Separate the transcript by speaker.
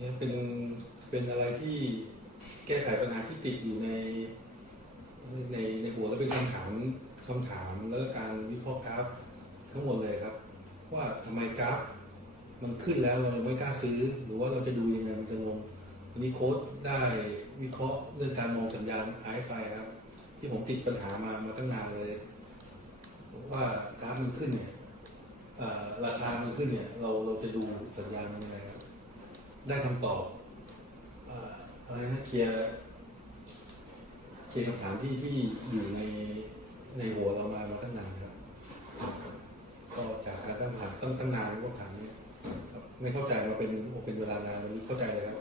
Speaker 1: เนี่ยเป็นเป็นอะไรที่แก้ไขปัญหาที่ติดอยู่ในในในหัวแล้วเป็นคำถามคำถามแล้วก็การวิเคราะห์กราฟทั้งหมดเลยครับ ว่าทำไมกราฟมันขึ้นแล้วเราไม่กล้าซื้อ หรือว่าเราจะดูยังไงมันจะงงทีนี้โค้ดได้วิเคราะห์เรื่องการมองสัญญาณ RSI ครับ ที่ผมติดปัญหามามาตั้งนานเลย ว่ากราฟมันขึ้นเนี่ยราคามันขึ้นเนี่ย เราเราจะดูสัญญาณยังไง ได้คำตอบอะไรนะเคลียร์เคลียร์คำถามที่ที่อยู่ในในหัวเรามามาตั้งนานครับก็จากการตั้งคำถามตั้งตั้งนานก็ถามเนี่ยไม่เข้าใจมาเป็นเป็นเวลานานวันนี้เข้าใจเลยครับ